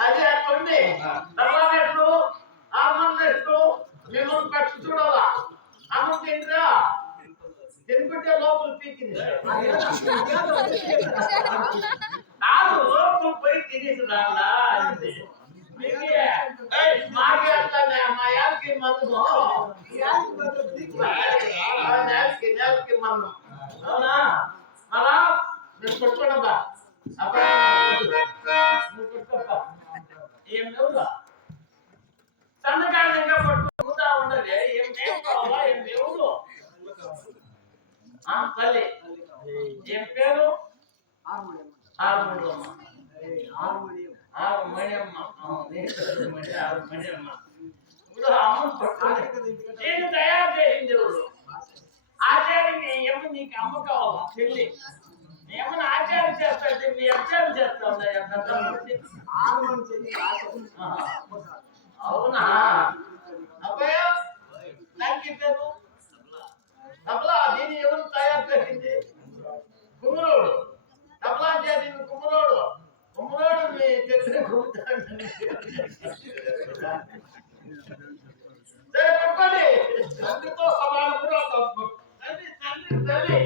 అది అట్లుంది ఎట్లు అమ్మ ఎట్లు మిమ్మల్ని పచ్చి చూడాలా అమ్మ తింటరా తినుకుంటే లోపల పీకింది లోపల పోయి తినేసి రాలా మాకే మా యాకి మందు నేలకి మందు అవునా అలా నేను కొట్టుకోనబ్బా ఏం లేవుగా సన్నకాయ ఇంకా పట్టుకుంటా ఉండదు ఏం కావాలా ఏం లేవు తల్లి ఏం పేరు ఇప్పుడు అమ్మ నేను తయారు చేసింది ఎవరు ఆచార్య ఏమో నీకు అమ్మ కావాలా చెల్లి ఏమన్నా ఆచారం చేస్తాంటే మీ అక్షరం చేస్తా అవునా అబ్బాయ నాకు పేరు తబలా దీన్ని ఎవరు తయారు చేసింది కుమ్మరోడు తబలా చేసింది కుమ్మరోడు కుమ్మరోడు మీ దగ్గర గుమ్ముతాడు సరే పట్టుకోండి తండ్రితో సమానం కూడా తండ్రి తండ్రి తల్లి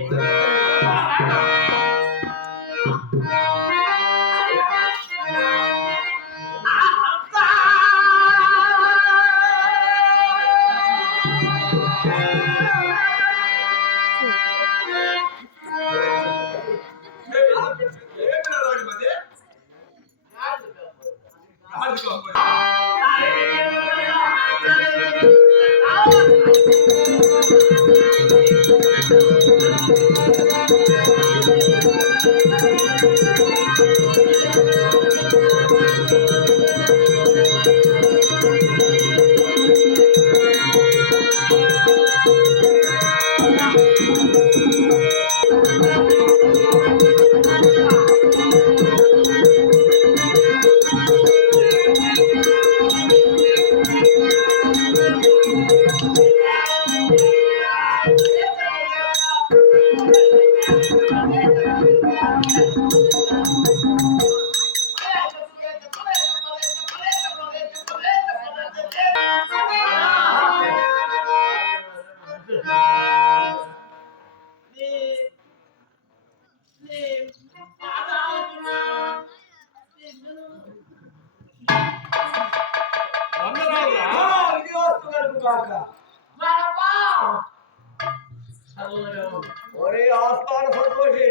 ఒరే ఆస్థాన సంతోషి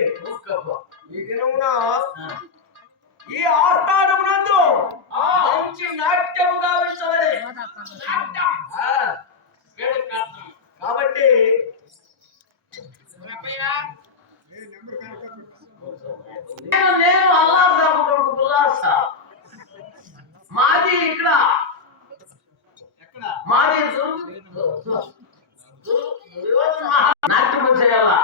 ఈ దినమున ఈ ఆస్థానమునందు మంచి నాట్యము గావించవలే కాబట్టి నేను అల్లాసా మాది ఇక్కడ మాది నాట్యం చేయాలా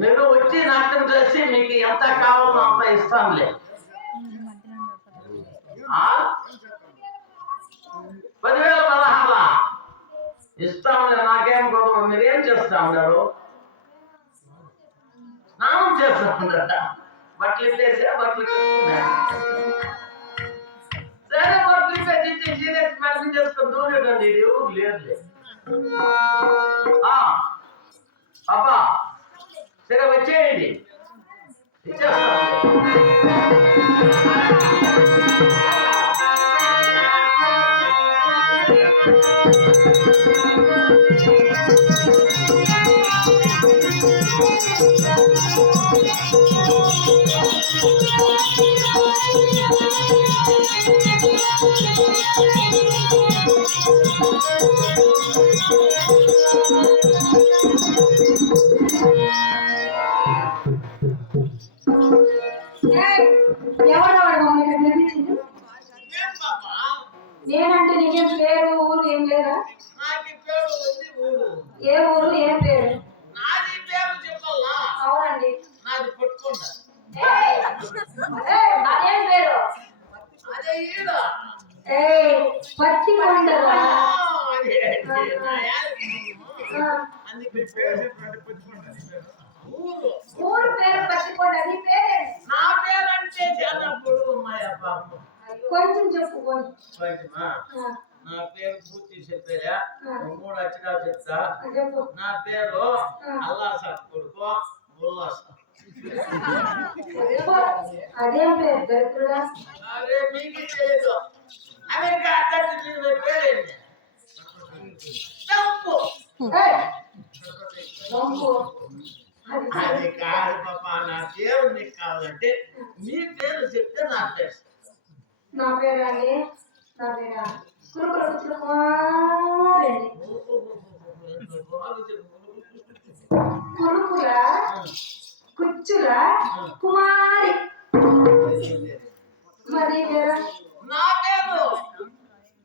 మీరు వచ్చి నాట్యం చేసి మీకు ఎంత కావాలో అంత ఇస్తానులే 10,000 పదహారులా ఇస్తాంలే నాకేం గొడవ మీరేం చేస్తా ఉన్నారు స్నానం చేస్తా ఉండట బట్టలు ఇప్పేసే బట్టలు సరే బట్టలు ఇప్పేసి సీరియస్ మెసేజ్ చేసుకుని దూరేదండి ఇది ఎవరు లేదులే అబ్బా సరే వచ్చేయండి ఇచ్చేస్తాం ఎవరు మమ్మల్ని నిర్మించింది? ఏం పాపా నేనంటే నీకేం పేరు ఊరు ఏం లేదా? నాకు పేరు ఉంది ఊరు. ఏ ఊరు ఏం పేరు? నాది పేరు చెప్పాలా? అవునండి. నాది పట్టుకుంటా. అదేం పేరు? అదే ఈడ పత్తి కొండరా? అందుకే పేరు ఊరు. ఊరు పేరు పత్తికొండ. నీ పేరే? నా పేరు అంటే చాలా పొడుగు ఉన్నాయా పాపం. కొంచెం చెప్పు కొంచెమా? నా పేరు పూర్తి చెప్పేదా? 3 అక్షరాలు చెప్తా. చెప్పు. నా పేరు అల్లాసా కొడుకు ఉల్లాస. అదేం పేరు దరిద్రుడా? అరే మీకు తెలియదు. అమెరికా అధ్యక్షుడి పేరేంటి? డంపు. అది కాదు పాప. నా పేరు నీకు కావాలంటే మీ పేరు చెప్తే నా పేరు. నా పేరు అండి. నా పేరా కురుకుల కురుకుల కుచ్చుల కుమారి. మరి పేరు? నా పేరు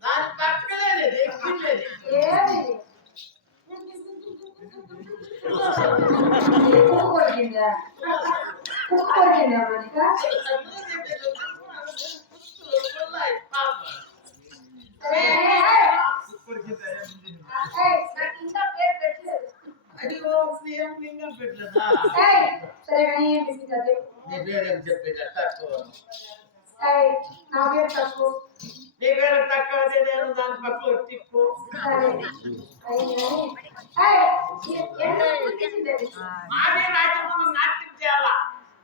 దాని పక్కలేదు ఎక్కిలేదు. ఏది? కుక్క కొరికిందా? కుక్క కొరికిందా మనక? సరే కానీ ఏం చెప్పింది? నీ పేరేం చెప్పేది? తక్కువ. నా పేరు తక్కువ. నీ పేరు తక్కువ నేను దాని పక్కన తిప్పు. మాది రాజ్యములు నాట్యం చేయాలా?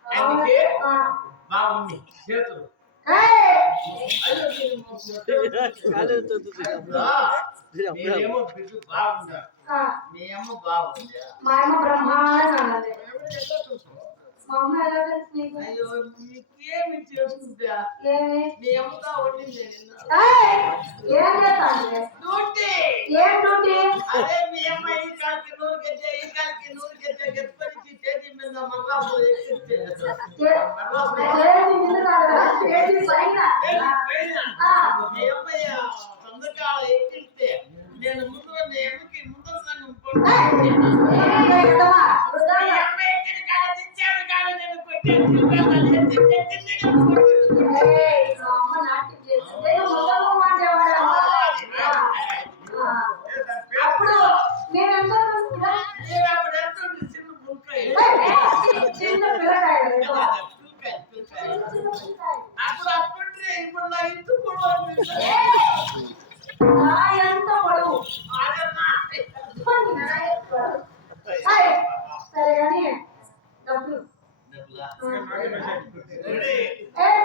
అందుకే బాగుంది చేతులు. మీరేమో బిడ్డు బాగుందా? మీ అమ్మ బాగుందా? మా అమ్మ బ్రహ్మాండంగా. మా అమ్మ ఎలా తెలుసు నీకు? అయ్యో మీకేమి చేసుకుంటా? మీ అమ్మతో వండింది. ఏం చేస్తాను? డ్యూటీ. ఏం డ్యూటీ? అదే మీ అమ్మ ఈ కాలికి 100 గెజ్జ ఈ కాలికి 100 గెజ్జ గెప్పనిచ్చి చేతి మీద మర్రాపు ఎక్కిస్తే మీ అమ్మయ్య సందకాల ఎక్కిస్తే నేను ముందు ఎమ్మకి ముందర సంఘం అప్పుడు నేను చిన్న పిల్లకాయ అప్పుడు ఇప్పుడు నా ఇంటి కూడా ఎంత పొడవు? సరే కానీ డబ్బులు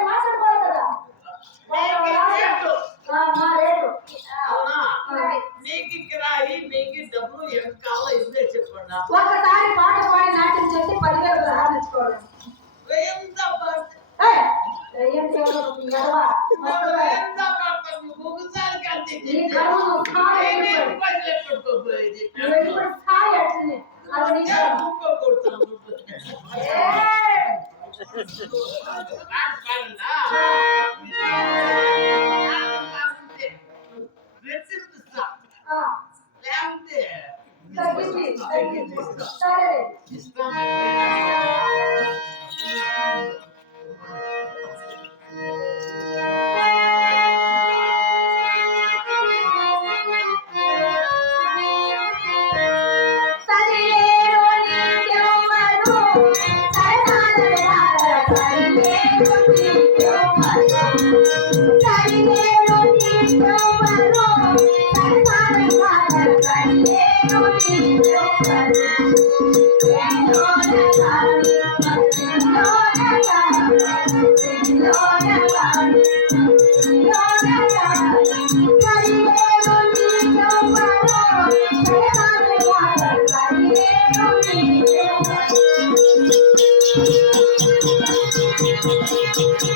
మాట్లాడుకోవాలి కదా. మా రేటు నీకు కిరాయి నీకు డబ్బులు ఎంత కావాలో ఇదే చెప్పండి. ఒకసారి పాట పాడి నాట్యం చేసి 10,000 ఆడించుకోవడం. Thank you.